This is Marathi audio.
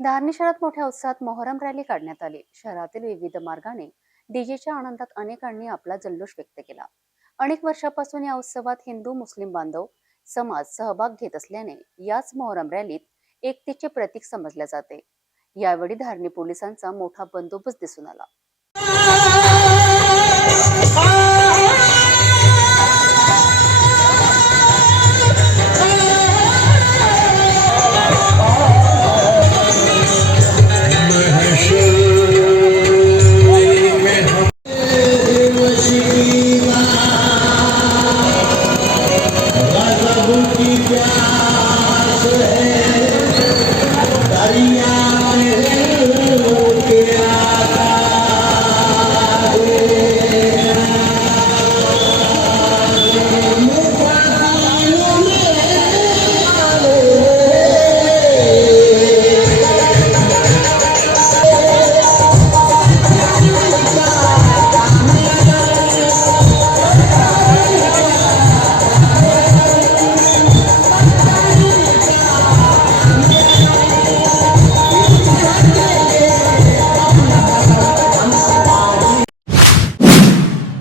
धारणी शहरात मोठ्या उत्साहात मोहरम रॅली काढण्यात आली. शहरातील विविध मार्गाने डीजेच्या आनंदात अनेकांनी आपला जल्लोष व्यक्त केला. अनेक वर्षापासून या उत्सवात हिंदू मुस्लिम बांधव समाज सहभाग घेत असल्याने याच मोहरम रॅलीत एकतेचे प्रतीक समजले जाते. यावेळी धारणी पोलिसांचा मोठा बंदोबस्त दिसून आला.